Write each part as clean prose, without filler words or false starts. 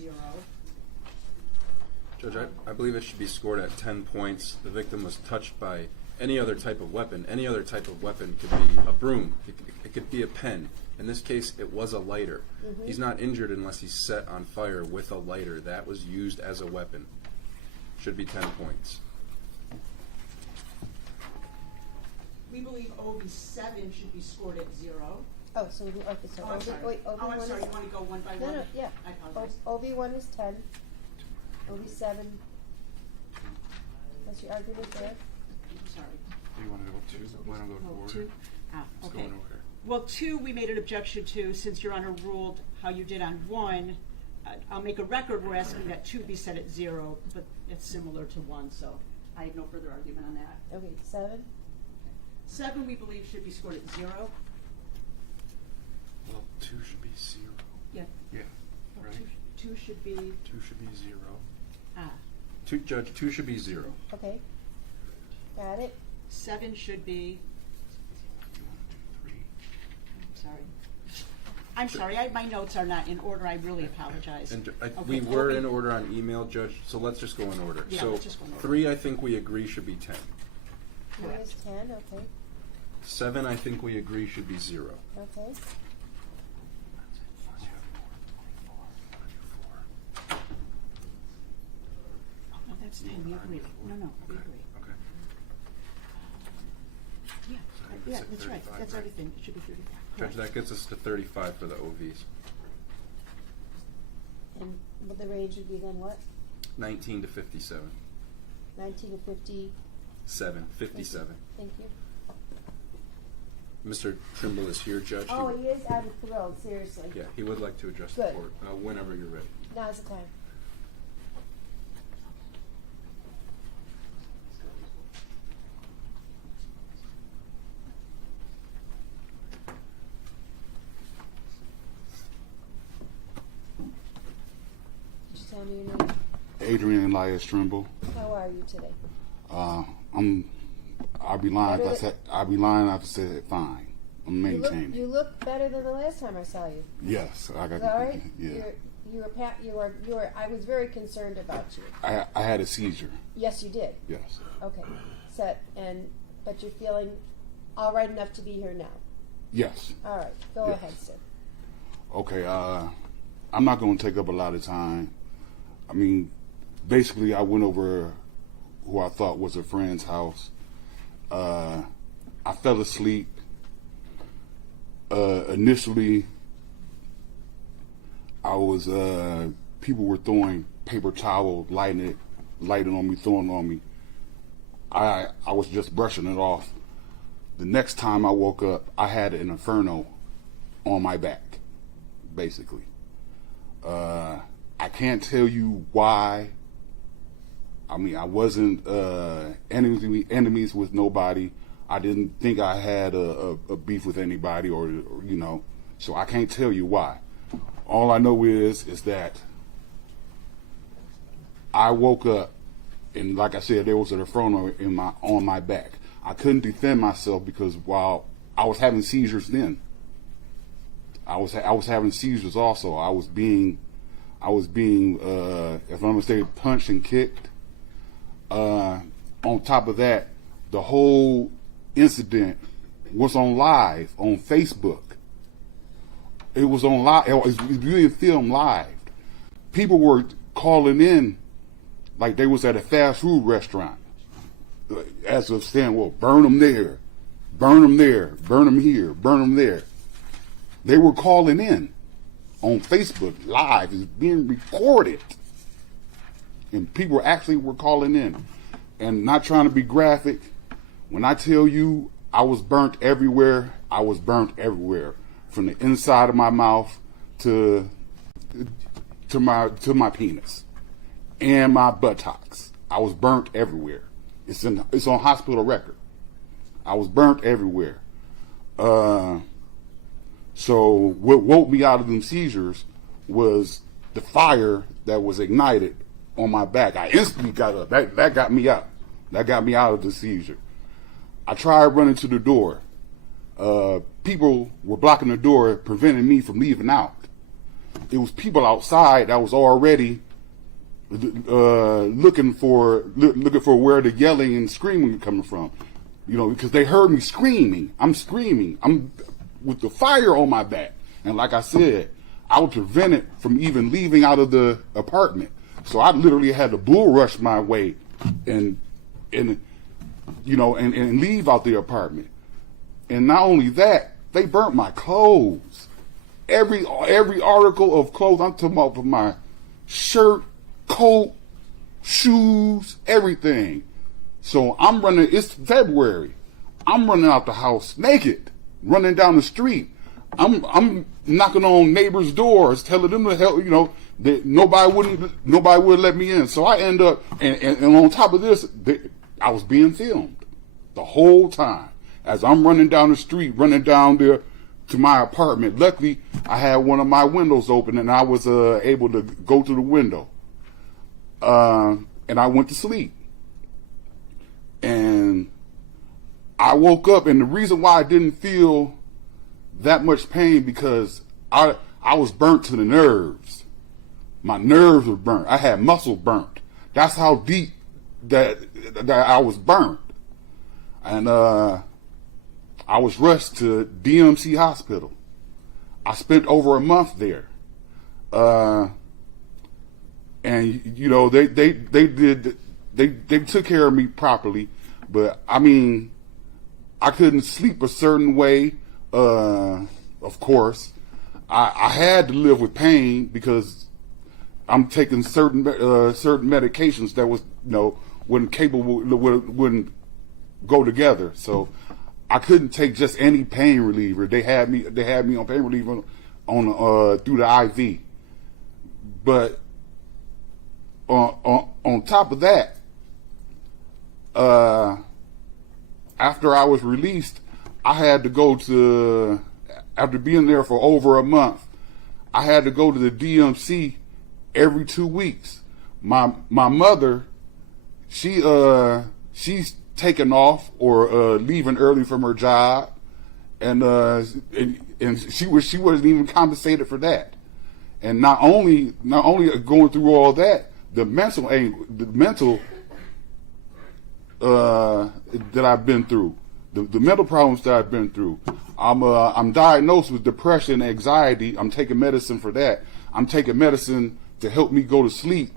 0. Judge, I believe it should be scored at 10 points. The victim was touched by any other type of weapon. Any other type of weapon could be a broom. It could be a pen. In this case, it was a lighter. Mm-hmm. He's not injured unless he's set on fire with a lighter. That was used as a weapon. Should be 10 points. We believe OV7 should be scored at 0. Oh, so we do, okay, so Oh, I'm sorry. wait, OV1 I'm sorry. is, You want to go one by no, one? no, yeah. I apologize. OV1 is 10, OV7, what's your argument there? I'm sorry. Do you want to go 2? Want to go Oh, 4? 2? Ah, Let's okay. go in order. Well, 2 we made an objection to, since Your Honor ruled how you did on 1. I'll make a record, we're asking that 2 be set at 0, but it's similar to 1, so I have no further argument on that. Okay, 7, 7 we believe should be scored at 0. Well, 2 should be 0. Yeah. Yeah, Well, right? 2 should be, 2 should be 0. ah, 2 should be 0. okay, got it. 7 should be, You want to do 3? I'm sorry, my notes are not in order, I really apologize. And Okay, we were OV in order on email, Judge, so let's just go in order. Yeah, So let's just go in order. 3, I think we agree should be 10. 3 Correct. is 10, okay, 7, I think we agree should be 0. okay. No, that's 10, we agree. No, we agree. Okay. Yeah, it's yeah, at that's right, 35, that's right? everything, it should be 35. Judge, that gets us to 35 for the OVs. And what the range would be then what? 19 to 57. 19 to 50? 57. Thank you. Mr. Trimble is here, Judge. Oh, he is? I'm thrilled, seriously. Yeah, he would like to address the Good. court whenever you're ready. Now's the time. Just tell me your name. Adrian Elias Trimble. How are you today? I'll be lying if I said I said fine. I'm maintaining. You look better than the last time I saw you. Yes, I got. Is that all right? Yeah. You were. I was very concerned about you. I had a seizure. Yes, you did. Yes. Okay. But you're feeling all right enough to be here now. Yes. All right. Go Yes. ahead, sir. Okay. I'm not going to take up a lot of time. I mean, basically, I went over who I thought was a friend's house. I fell asleep. Initially, I was people were throwing paper towel, lighting on me, throwing on me. I was just brushing it off. The next time I woke up, I had an inferno on my back, basically. I can't tell you why. I mean, I wasn't enemies with nobody. I didn't think I had a beef with anybody, or so I can't tell you why. All I know is that I woke up, and like I said, there was an inferno on my back. I couldn't defend myself because while I was having seizures then, I was having seizures also. I was being, if I'm gonna say, punched and kicked. On top of that, the whole incident was on live on Facebook. It was on live. It was being filmed live. People were calling in like they was at a fast food restaurant, as of saying, "Well, burn them there, burn them there, burn them here, burn them there." They were calling in on Facebook live. It's being recorded, and people actually were calling in. And not trying to be graphic, when I tell you I was burnt everywhere, I was burnt everywhere, from the inside of my mouth to my penis and my buttocks. I was burnt everywhere. It's on hospital record. I was burnt everywhere. So what woke me out of them seizures was the fire that was ignited on my back. I instantly got up. That got me out. That got me out of the seizure. I tried running to the door. People were blocking the door, preventing me from leaving out. it was people outside that was already looking for where the yelling and screaming was coming from. You know, because they heard me screaming. I'm screaming. I'm with the fire on my back. And like I said, I was prevented from even leaving out of the apartment. So I literally had to bull rush my way and leave out the apartment. And not only that, they burnt my clothes. Every article of clothes, I'm talking about, from my shirt, coat, shoes, everything. So I'm running, it's February. I'm running out the house naked, running down the street. I'm knocking on neighbors' doors, telling them to help, that nobody would let me in. So I end up, and on top of this, I was being filmed the whole time as I'm running down the street, running down there to my apartment. Luckily, I had one of my windows open, and I was able to go to the window. And I went to sleep. And I woke up, and the reason why I didn't feel that much pain, because I was burnt to the nerves. My nerves were burnt. I had muscle burnt. That's how deep that I was burnt. And I was rushed to DMC hospital. I spent over a month there. And they took care of me properly, but I mean, I couldn't sleep a certain way. Of course, I had to live with pain because I'm taking certain medications that was wouldn't go together. So I couldn't take just any pain reliever. They had me on pain reliever on through the IV. But on top of that, after I was released, I had to go to, after being there for over a month, I had to go to the DMC every 2 weeks. My mother, she's taken off or leaving early from her job, and she wasn't even compensated for that. And not only going through all that, the mental that I've been through, the mental problems that I've been through. I'm diagnosed with depression and anxiety. I'm taking medicine for that. I'm taking medicine to help me go to sleep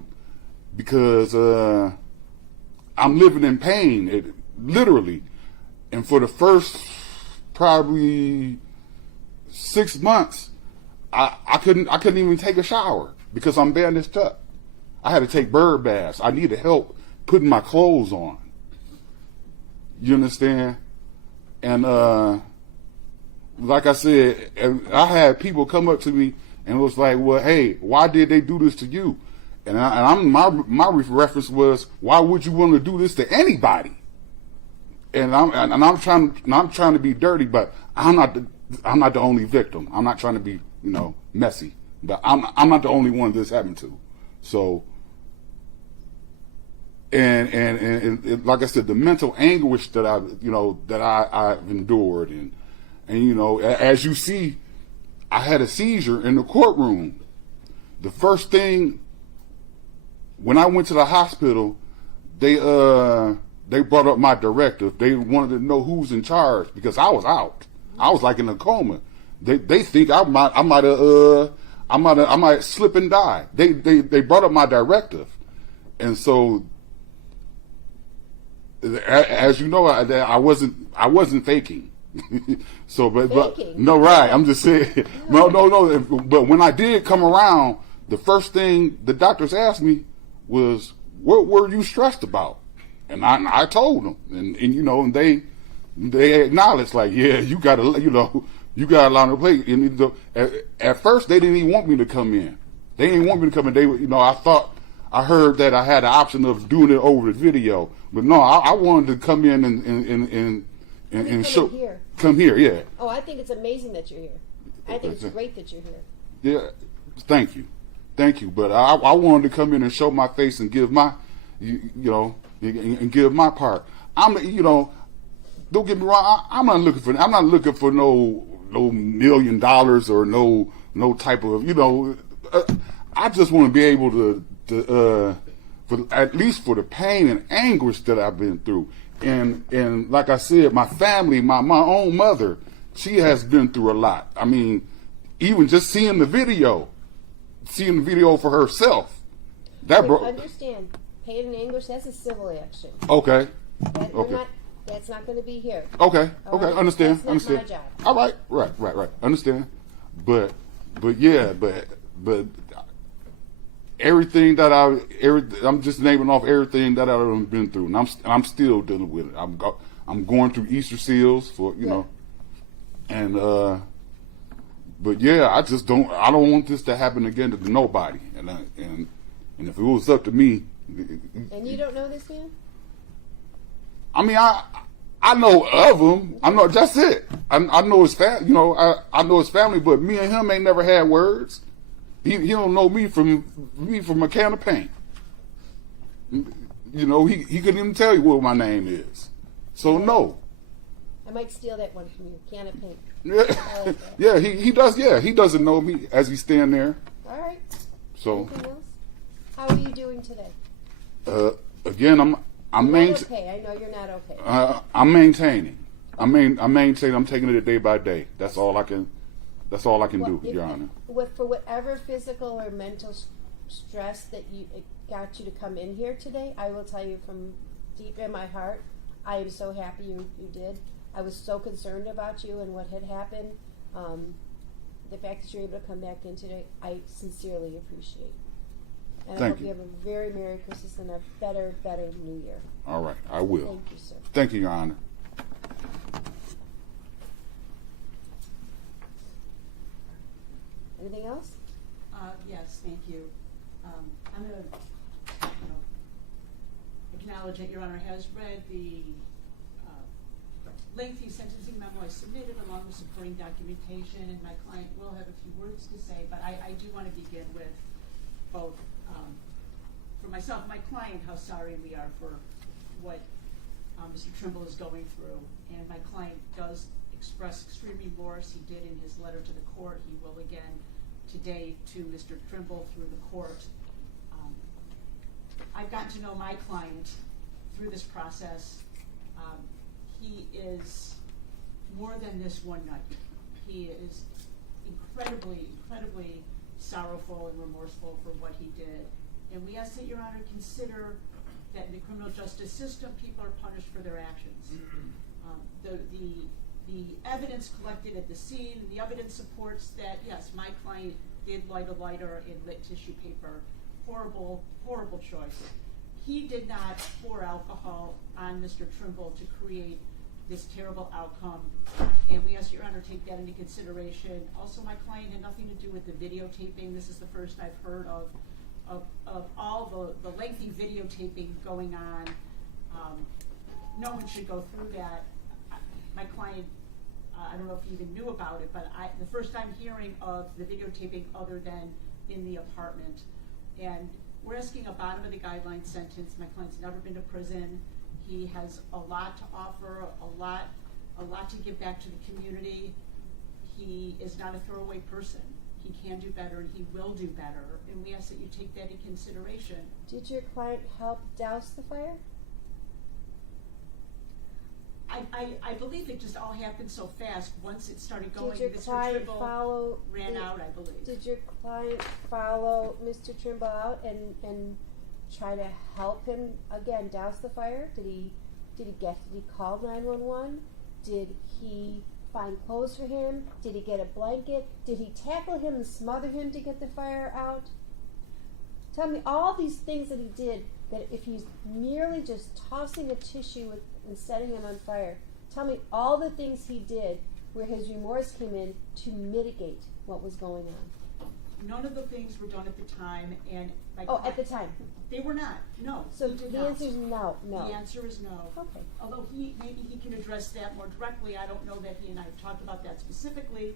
because I'm living in pain, literally. And for the first probably 6 months, I couldn't even take a shower because I'm bandaged up. I had to take bird baths. I needed help putting my clothes on. You understand? And like I said, I had people come up to me and was like, "Well, hey, why did they do this to you?" And my reference was, "Why would you want to do this to anybody?" And I'm trying to be dirty, but I'm not the only victim. I'm not trying to be messy, but I'm not the only one this happened to. So. And like I said, the mental anguish that I've endured, and as you see, I had a seizure in the courtroom. The first thing when I went to the hospital, they brought up my directive. They wanted to know who's in charge because I was out. I was like in a coma. They think I might slip and die. They brought up my directive, and so. As you know, I wasn't faking. So, but no, right. I'm just saying, no. But when I did come around, the first thing the doctors asked me was, "What were you stressed about?" And I told them, and they acknowledged, like, yeah, you got a lot on the plate. And at first, they didn't even want me to come in. They didn't want me to come in. They, I heard that I had the option of doing it over the video. But no, I wanted to come in and show. Here. Come here, yeah. Oh, I think it's amazing that you're here. I think it's great that you're here. Yeah, thank you. But I wanted to come in and show my face and give my, and give my part. Don't get me wrong. I'm not looking for no $1 million or no no type of, I just want to be able to for at least for the pain and anguish that I've been through. And like I said, my family, my own mother, she has been through a lot. I mean, even just seeing the video for herself, that broke. Understand, pain and anguish, that's a civil action. Okay. Okay. That's not going to be here. Okay. All Okay. right? Understand. That's not Understand. my job. All right. Right. Understand. But yeah. But everything that I'm just naming off everything that I've been through, and I'm still dealing with it. I'm going through Easter seals for and but yeah, I don't want this to happen again to nobody. And if it was up to me. And you don't know this man? I mean, I know of him. I know that's it. I know his family. I know his family, but me and him ain't never had words. He don't know me from a can of paint. He couldn't even tell you what my name is. So no. I might steal that one from you. Can of paint. Yeah, he does. Yeah, he doesn't know me as he stand there. All right. So. Anything else? How are you doing today? Again, I'm okay. I know you're not okay. I'm maintaining. I'm maintaining. I'm taking it day by day. That's all I can do, Your Honor. For whatever physical or mental stress that it got you to come in here today, I will tell you from deep in my heart, I am so happy you did. I was so concerned about you and what had happened. The fact that you're able to come back in today, I sincerely appreciate. And I hope you have a very Merry Christmas and a better New Year. All right, I will. Thank you, sir. Thank you, Your Honor. Anything else? Yes, thank you. I'm going to acknowledge that Your Honor has read the lengthy sentencing memo I submitted along with supporting documentation, and my client will have a few words to say, but I do want to begin with both, for myself and my client, how sorry we are for what Mr. Trimble is going through. And my client does express extreme remorse. He did in his letter to the court. He will again today to Mr. Trimble through the court. I've gotten to know my client through this process. He is more than this one night. He is incredibly sorrowful and remorseful for what he did. And we ask that Your Honor consider that in the criminal justice system, people are punished for their actions. The evidence collected at the scene, the evidence supports that, yes, my client did light a lighter and lit tissue paper. Horrible choice. He did not pour alcohol on Mr. Trimble to create this terrible outcome, and we ask Your Honor to take that into consideration. Also, my client had nothing to do with the videotaping. This is the first I've heard of all the lengthy videotaping going on. No one should go through that. My client, I don't know if he even knew about it, but the first I'm hearing of the videotaping other than in the apartment. And we're asking a bottom of the guideline sentence. My client's never been to prison. He has a lot to offer, a lot to give back to the community. He is not a throwaway person. He can do better and he will do better. And we ask that you take that into consideration. Did your client help douse the fire? I believe it just all happened so fast. Once it started going, Did your Mr. client Trimble ran out, I believe. Did your client follow Mr. Trimble out and try to help him again douse the fire? Did he call 911? Did he find clothes for him? Did he get a blanket? Did he tackle him and smother him to get the fire out? Tell me all these things that he did, that if he's merely just tossing a tissue and setting him on fire, tell me all the things he did where his remorse came in to mitigate what was going on. None of the things were done at the time, and at the time they were not. No. So the answer is no. The answer is no. Okay. Although maybe he can address that more directly. I don't know that he and I have talked about that specifically,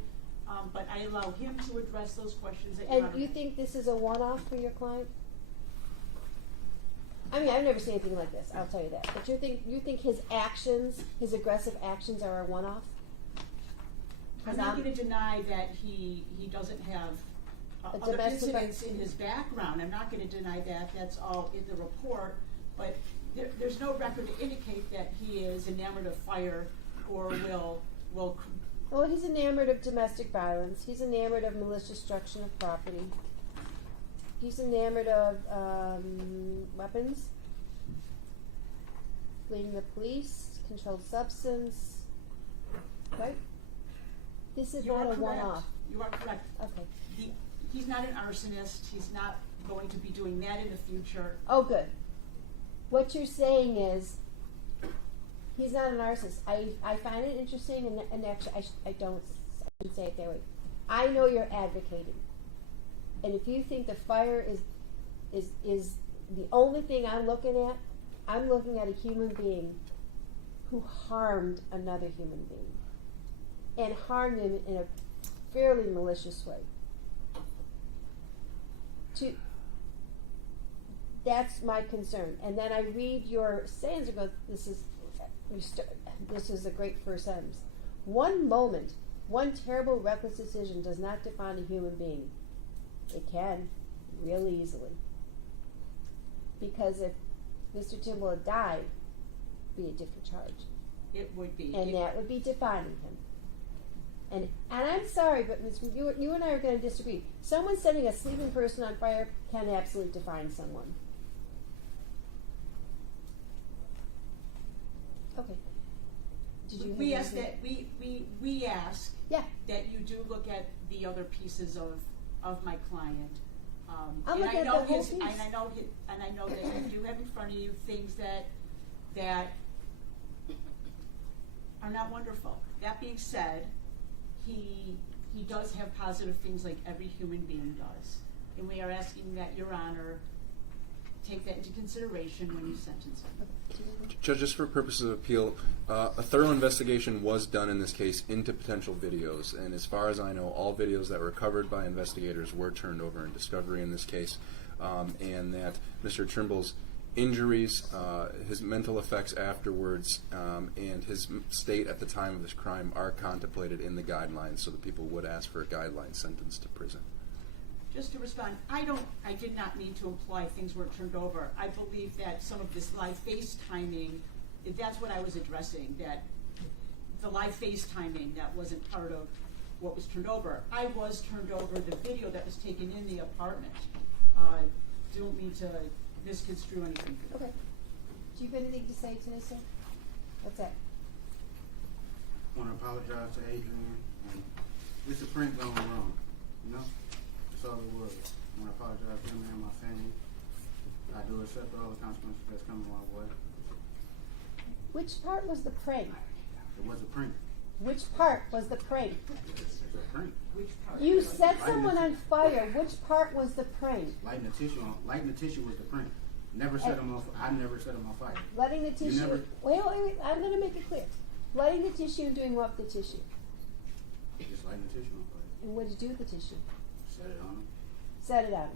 but I allow him to address those questions. And you think this is a one-off for your client? I mean, I've never seen anything like this. I'll tell you that. But you think his actions, his aggressive actions, are a one-off? I'm not going to deny that he doesn't have A other domestic incidents in his background. I'm not going to deny that. That's all in the report. But there's no record to indicate that he is enamored of fire or will. Well, he's enamored of domestic violence. He's enamored of malicious destruction of property. He's enamored of weapons, fleeing the police, controlled substance. Right? This is You are not a correct. one-off. You are correct. Okay. He's not an arsonist. He's not going to be doing that in the future. Oh, good. What you're saying is, he's not an arsonist. I find it interesting, and actually, I shouldn't say it that way. I know you're advocating, and if you think the fire is the only thing I'm looking at a human being who harmed another human being, and harmed him in a fairly malicious way. That's my concern. And then I read your sentence and go, this is a great first sentence. One moment, one terrible, reckless decision does not define a human being. It can, real easily. Because if Mr. Timble had died, it'd be a different charge. It would be. And that would be defining him. And I'm sorry, but you and I are going to disagree. Someone setting a sleeping person on fire can absolutely define someone. Okay. Did you? We have ask that anything? we ask Yeah. that you do look at the other pieces of my client. I'll and look I at know the whole his, piece. and I know that you do have in front of you things that are not wonderful. That being said, he does have positive things like every human being does, and we are asking that Your Honor take that into consideration when you sentence him. Judge, just for purposes of appeal, a thorough investigation was done in this case into potential videos, and as far as I know, all videos that were recovered by investigators were turned over in discovery in this case, and that Mr. Trimble's injuries, his mental effects afterwards, and his state at the time of this crime are contemplated in the guidelines, so that people would ask for a guideline sentence to prison. Just to respond, I did not mean to imply things weren't turned over. I believe that some of this live FaceTiming, that's what I was addressing, that the live FaceTiming, that wasn't part of what was turned over. I was turned over the video that was taken in the apartment. Don't mean to misconstrue anything. Okay. Do you have anything to say to this, sir? What's that? I want to apologize to Adrian. It's a print going wrong, you know? That's all it was. I want to apologize to him and my family. I do accept all the consequences that's coming my way. Which part was the prank? It was a prank. Which part was the prank? It's a prank. Which part? You set someone on fire. Which part was the prank? Lighting the tissue was the prank. Never set him on. I never set him on fire. Letting the tissue. never- Wait. I'm going to make it clear. Lighting the tissue and doing what with the tissue? Just lighting the tissue on fire. And what did you do with the tissue? Set it on him. Set it on.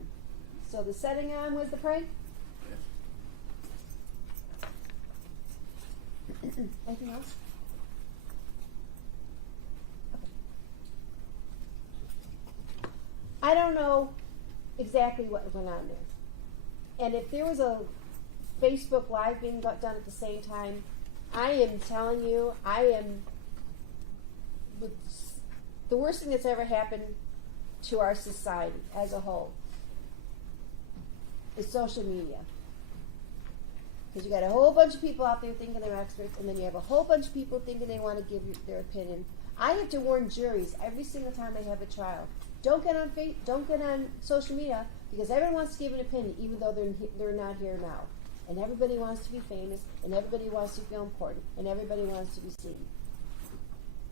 So the setting on was the prank? Yes. Anything else? Okay. I don't know exactly what went on there. And if there was a Facebook Live being done at the same time, I am telling you, the worst thing that's ever happened to our society as a whole is social media. Because you got a whole bunch of people out there thinking they're experts, and then you have a whole bunch of people thinking they want to give you their opinion. I have to warn juries every single time they have a trial. Don't get on social media, because everyone wants to give an opinion, even though they're not here now. And everybody wants to be famous, and everybody wants to feel important, and everybody wants to be seen.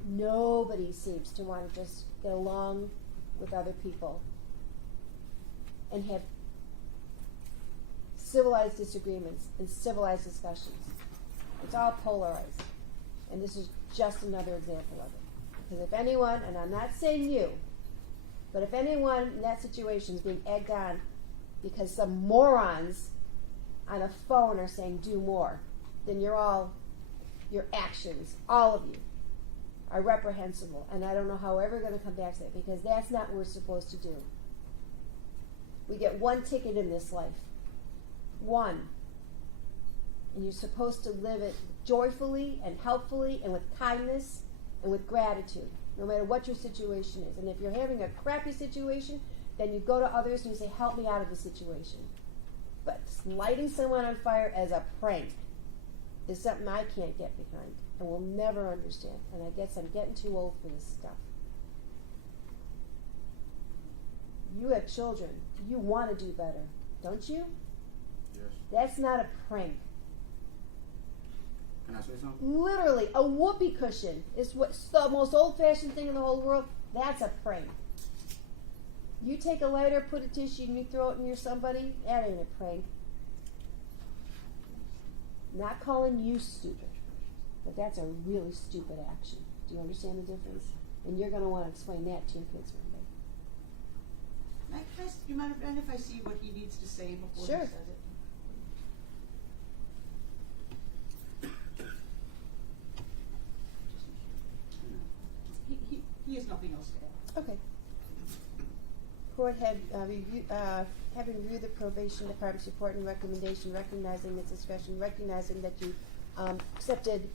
Nobody seems to want to just get along with other people and have civilized disagreements and civilized discussions. It's all polarized. And this is just another example of it. Because if anyone, and I'm not saying you, but if anyone in that situation is being egged on because some morons on a phone are saying do more, then your actions, all of you, are reprehensible, and I don't know how we're ever going to come back to that, because that's not what we're supposed to do. We get one ticket in this life. One. And you're supposed to live it joyfully and helpfully and with kindness and with gratitude, no matter what your situation is. And if you're having a crappy situation, then you go to others and you say, help me out of the situation. But lighting someone on fire as a prank is something I can't get behind and will never understand. And I guess I'm getting too old for this stuff. You have children. You want to do better, don't you? Yes. That's not a prank. Can I say something? Literally, a whoopee cushion is what's the most old-fashioned thing in the whole world. That's a prank. You take a lighter, put a tissue, and you throw it near somebody, that ain't a prank. Not calling you stupid, but that's a really stupid action. Do you understand the difference? And you're going to want to explain that to your kids one day. You mind if I see what he needs to say before Sure. he says it? He has nothing else to add. Okay. Court had having reviewed the probation department's report and recommendation, recognizing its discretion, recognizing that you accepted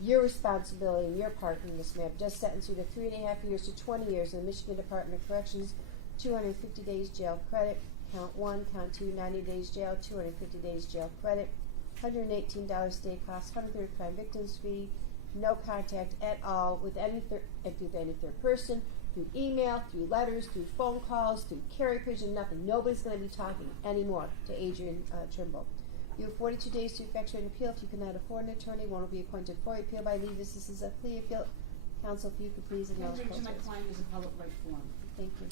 your responsibility and your part in this matter, just sentenced you to 3.5 years to 20 years in the Michigan Department of Corrections, 250 days jail credit, count 1, count 2, 90 days jail, 250 days jail credit, $118 state costs, 130 crime victims fee, no contact at all with any third person, through email, through letters, through phone calls, through carrier pigeon, nothing. Nobody's going to be talking anymore to Adrian Trimble. You have 42 days to effectuate an appeal. If you cannot afford an attorney, one will be appointed for appeal by leave. This is a plea appeal. Counsel, if you could please acknowledge. Entering to my client is a public right form. Thank you.